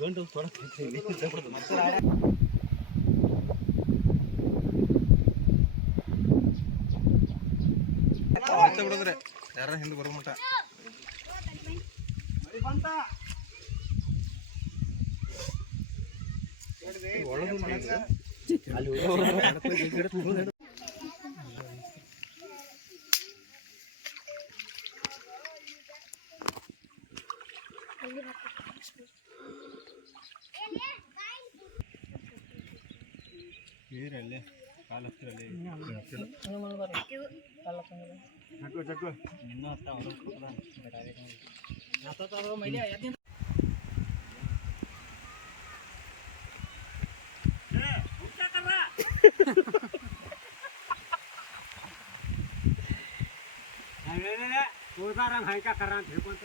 ಗಂಟು ಬಿಡಿದ್ರೆ ಯಾರ ಹಿಂದೆ ಬರ್ಮಟ ನೀರಲ್ಲೇ ಕಾಲ ಹತ್ತಿರಲ್ಲೇ ಇನ್ನೂ ಹತ್ತ ಅವರು ಮೈಲಿ ಹಾಯ್ಕ ಕರ ಅಂತ ಹೇಳ್ಕೊಂತ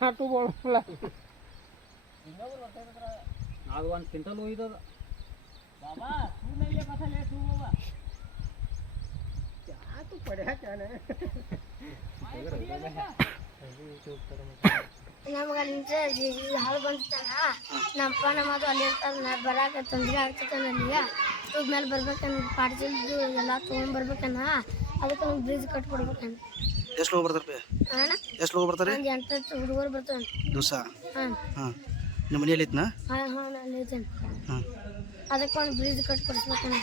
ಹಾಟು ಬೋಳಲ್ಲ ಅದು ಒಂದು ಕ್ವಿಂಟಲ್ ಹೋಯ್ತದ ಬಾಬಾ ತೂನಲ್ಲೇ ಬಸಲೇ ತೂ ಬಾಬಾ ಯಾತು ಪಡ್ಯಾಕಾನೆ ನಮ್ಗೆ ಅಲ್ಲಿಂದ ಹಾಳು ಬಂದಿತ್ತಲ್ಲ ನಮ್ಮಪ್ಪ ನಮ್ಮದು ಅಲ್ಲಿ ಇರ್ತಾರ ಬರಾಕ ತೊಂದರೆ ಆಗ್ತೈತೆ ನನಗೆ ತೂಗ ಮೇಲೆ ಬರ್ಬೇಕನ್ನ ಪಾಡ್ಸಿಲ್ದು ಎಲ್ಲ ತೊಗೊಂಡ್ಬರ್ಬೇಕನ್ನ ಅದಕ್ಕೆ ನಮ್ಗೆ ಬ್ರಿಡ್ಜ್ ಕಟ್ಕೊಡ್ಬೇಕನ್ನ ಎಷ್ಟು ಲೋಗ ಬರ್ತಾರೆ ಅಣ್ಣ ಎಷ್ಟು ಲೋಗ ಬರ್ತಾರೆ ಒಂದು 8 ಹುಡುಗರು ಬರ್ತಾವೆ ದಿವಸ ಹಾಂ ಹಾಂ ನಿಮ್ಮ ಮನೆಯಲ್ಲಿ ಐತನಾ ಹಾಂ ಹಾಂ ನಾನು ಐತೇನೆ ಹಾಂ ಅದಕ್ಕೆ ಒಂದು ಬ್ರಿಡ್ಜ್ ಕಟ್ಕೊಡಿಸ್ಬೇಕನ್ನ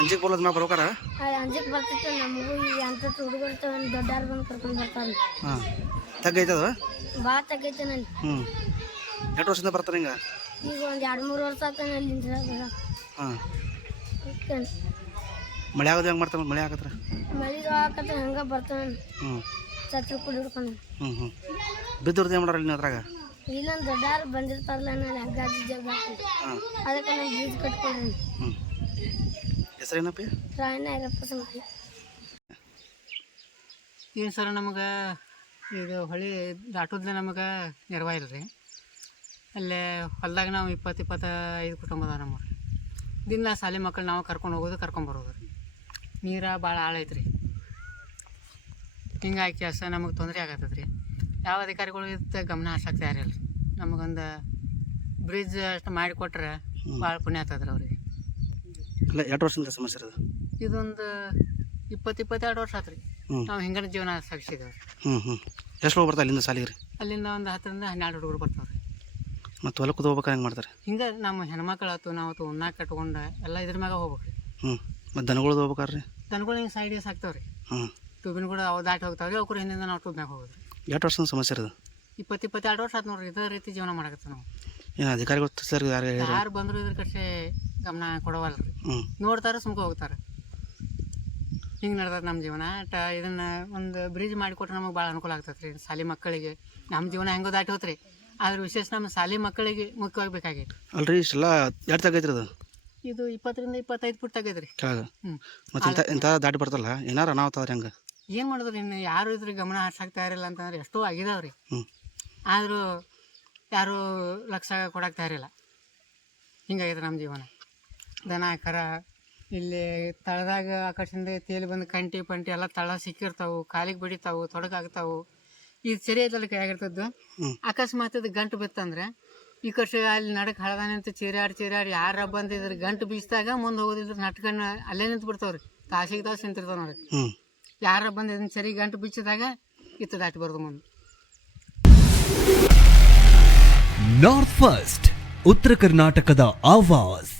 ಅಂಜಿಗೆ ಬೋಲದ ಮ್ಯಾಗ ಬರ್ಬೇಕಾರ ಅಂಜಕ್ಕೆ ಬರ್ತೈತೆ ನಮಗೂ ಈಗ 8 ಹುಡುಗರು ಇರ್ತಾವೆ ಒಂದು ದೊಡ್ಡವ್ರು ಬಂದು ಕರ್ಕೊಂಡು ಬರ್ತಾರೆ ಹಾಂ ತಗ್ಗೈತದ ಭಾಳ ತಗೈತೆ ನಾನು ಹ್ಞೂ ಎಷ್ಟು ವರ್ಷದಿಂದ ಬರ್ತಾರೆ ಹಿಂಗೆ ಈಗ ಒಂದು 2-3 ವರ್ಷ ಆಗ್ತಾನೆ ಅಲ್ಲಿಂದ ಹಾಂ ಓಕೆ ಮಳೆ ಆಗೋದು ಹೆಂಗೆ ಮಾಡ್ತಾರೆ ಮಳೆ ಆಗತ್ರ ಮಳೆ ಹಾಕತ್ತೆ ಹಂಗೆ ಬರ್ತಾನೆ ಹ್ಞೂ ಛತ್ರ ಕುಡಿ ಹಿಡ್ಕೊಂಡು ಹ್ಞೂ ಹ್ಞೂ ಬಿದ್ದವ್ರದ್ದು ಏನು ಮಾಡೋರು ಇಲ್ಲಿ ಅದ್ರಾಗ ಇಲ್ಲೊಂದು ದೊಡ್ಡವ್ರು ಬಂದಿರ್ತಾರಲ್ಲ ನಾನು ಹಗ್ಗ ಜಗ್ಗ ಹಾಂ ಅದಕ್ಕೆ ನಾನು ಬ್ರಿಡ್ಜ್ ಕಟ್ಕೊಂಡ್ರಿ ಹ್ಞೂ ಹೆಸರೇನಪ್ಪ ರಾಯಣ್ಣ ಐರಪ್ಪ ಸಂಗತಿ ಏನು ಸರ್ ನಮಗೆ ಇದು ಹೊಳೆ ದಾಟೋದ್ಲೆ ನಮಗೆ ನೆರವ ಇಲ್ಲ ರೀ ಅಲ್ಲೇ ಹೊಲ್ದಾಗ ನಾವು 20-25 ಕುಟುಂಬ ಅದ ನಮ್ಮ ದಿನ ಶಾಲೆ ಮಕ್ಕಳು ನಾವು ಕರ್ಕೊಂಡು ಹೋಗೋದು ಕರ್ಕೊಂಬರೋದು ರೀ ನೀರ ಭಾಳ ಆಳ ಐತ್ರಿ ಹಿಂಗಾಗಿ ಕೆಲಸ ನಮಗೆ ತೊಂದರೆ ಆಗತ್ತದ ರೀ ಯಾವ ಅಧಿಕಾರಿಗಳು ಇತ್ತು ಗಮನ ಹರ್ಸಕ್ಕೆ ತಯಾರಿಲ್ಲ ರೀ ನಮಗೊಂದು ಬ್ರಿಡ್ಜ್ ಅಷ್ಟು ಮಾಡಿಕೊಟ್ರೆ ಭಾಳ ಪುಣ್ಯ ಆಗ್ತದ್ರಿ ಅವ್ರಿಗೆ ಅಲ್ಲ ಎರಡು ವರ್ಷದಿಂದ ಸಮಸ್ಯೆ ಇರೋದು ಇದೊಂದು 20-22 ವರ್ಷ ಆತ್ರಿ ನಾವು ಹಿಂಗನ ಜೀವನ ಸಾಗಿಸಿದ್ದೇವೆ ರೀ ಎಷ್ಟು ಲೋಗ ಬರ್ತಾರೆ ಅಲ್ಲಿಂದ ಸಾಲಿಗೆ ರೀ ಅಲ್ಲಿಂದ ಒಂದು 10-12 ಹುಡುಗರು ಬರ್ತಾವೆ ರೀ ಮತ್ತು ಹೊಲಕ್ಕೆ ಹೋಗ್ಬೇಕಾರೆ ಹೆಂಗೆ ಮಾಡ್ತಾರೆ ಹಿಂಗೆ ನಮ್ಮ ಹೆಣ್ಮಕ್ಳು ಆಯ್ತು ನಾವು ಉಣ್ಣಾಕ ಕಟ್ಕೊಂಡು ಎಲ್ಲ ಇದ್ರ ಮ್ಯಾಗ ಹೋಗ್ಬೇಕು ರೀ ಮತ್ತು ದನಗಳದ್ದು ಹೋಗ್ಬೇಕಾರೆ ರೀ ದನಗಳು ಹಿಂಗೆ ಸೈಡಿಗೆ ಸಾಕ್ತಾವೆ ರೀ ಟ್ಯೂಬಿನ ಕೂಡ ಅವು ದಾಟಿ ಹೋಗ್ತಾವೆ ರೀ ಅವ್ರ ಹಿಂದಿಂದ ನಾವು ಟ್ಯೂಬ್ ಮ್ಯಾಗ ಹೋಗೋದು ರೀ ಎಷ್ಟು ವರ್ಷದ ಸಮಸ್ಯೆ ಇರೋದು 20-22 ವರ್ಷ ಆಯ್ತು ನೋಡ್ರಿ ಇದೇ ರೀತಿ ಜೀವನ ಮಾಡಕತ್ತೆ ನಾವು ಏನು ಅಧಿಕಾರಿಗಳು ಸರ್ ಯಾರು ಬಂದರೂ ಇದ್ರ ಕಡೆ ಗಮನ ಕೊಡವಲ್ಲ ರೀ ನೋಡ್ತಾರೆ ಸುಮ್ಕೆ ಹೋಗ್ತಾರೆ ಹಿಂಗೆ ನಡ್ದದ ನಮ್ಮ ಜೀವನ ಇದನ್ನು ಒಂದು ಬ್ರಿಡ್ಜ್ ಮಾಡಿಕೊಟ್ರೆ ನಮಗೆ ಭಾಳ ಅನುಕೂಲ ಆಗ್ತದೆ ರೀ ಶಾಲೆ ಮಕ್ಕಳಿಗೆ ನಮ್ಮ ಜೀವನ ಹೆಂಗೋ ದಾಟಿ ಹೋತ್ರಿ ಆದ್ರೆ ವಿಶೇಷ ನಮ್ಮ ಶಾಲೆ ಮಕ್ಕಳಿಗೆ ಮುಖ್ಯವಾಗಿ ಬೇಕಾಗೈತಿ ಅಲ್ರಿ ಇಷ್ಟೆಲ್ಲ ಎರಡು ತಗೈತ್ರಿ ಅದು ಇದು 20-25 ಫುಟ್ ತಗೈತೆ ರೀ ಕೆಳಗೆ ಮತ್ತು ಇಂಥ ದಾಟಿ ಬರ್ತಲ್ಲ ಏನಾರು ಅನಾಹುತ ಆದ್ರೆ ಹೆಂಗೆ ಏನು ಮಾಡಿದ್ರಿ ಇನ್ನು ಯಾರು ಇದ್ರ ಗಮನ ಹರ್ಸಕ್ಕೆ ತಯಾರಿಲ್ಲ ಅಂತಂದ್ರೆ ಎಷ್ಟೋ ಆಗಿದಾವೆ ರೀ ಆದರೂ ಯಾರೂ ಲಕ್ಷ ಕೊಡಕ್ಕೆ ತಯಾರಿಲ್ಲ ಹಿಂಗಾಗಿದೆ ನಮ್ಮ ಜೀವನ ದನ ಕರ ಇಲ್ಲಿ ತಳದಾಗ ಆಕಾಶದಿಂದ ತೇಲಿ ಬಂದು ಕಂಟಿ ಪಂಟಿ ಎಲ್ಲ ತಳ ಸಿಕ್ಕಿರ್ತಾವೆ ಕಾಲಿಗೆ ಬಡಿತಾವೆ ತೊಡಗಾಗ್ತಾವೆ ಇದು ಸರಿ ಐತಲ್ಲ ಕೈಯಾಗಿರ್ತದ್ದು ಅಕಸ್ಮಾತ್ ಇದು ಗಂಟು ಬಿತ್ತಂದ್ರೆ ಈ ಕಡೆ ಅಲ್ಲಿ ನಡಕ್ಕೆ ಹಳದಾನೆ ಅಂತ ಚೀರಾಡಿ ಯಾರ ಬಂದು ಇದ್ರ ಗಂಟು ಬೀಸಿದಾಗ ಮುಂದೆ ಹೋಗೋದಿದ್ರೆ ನಟ್ಕಣ್ಣ ಅಲ್ಲೇ ನಿಂತು ಬಿಡ್ತಾವ್ರಿ ತಾಸಿಗೆ ತಾಸು ನಿಂತಿರ್ತಾವೆ ನೋಡಿ ಯಾರ ಬಂದು ಇದನ್ನ ಸರಿ ಗಂಟು ಬಿಚ್ಚಿದಾಗ ಇತ್ತು ದಾಟಿ ಬರೋದು ಮುಂದೆ. ನಾರ್ತ್ ಫಸ್ಟ್ ಉತ್ತರ ಕರ್ನಾಟಕದ ಆವಾಜ್.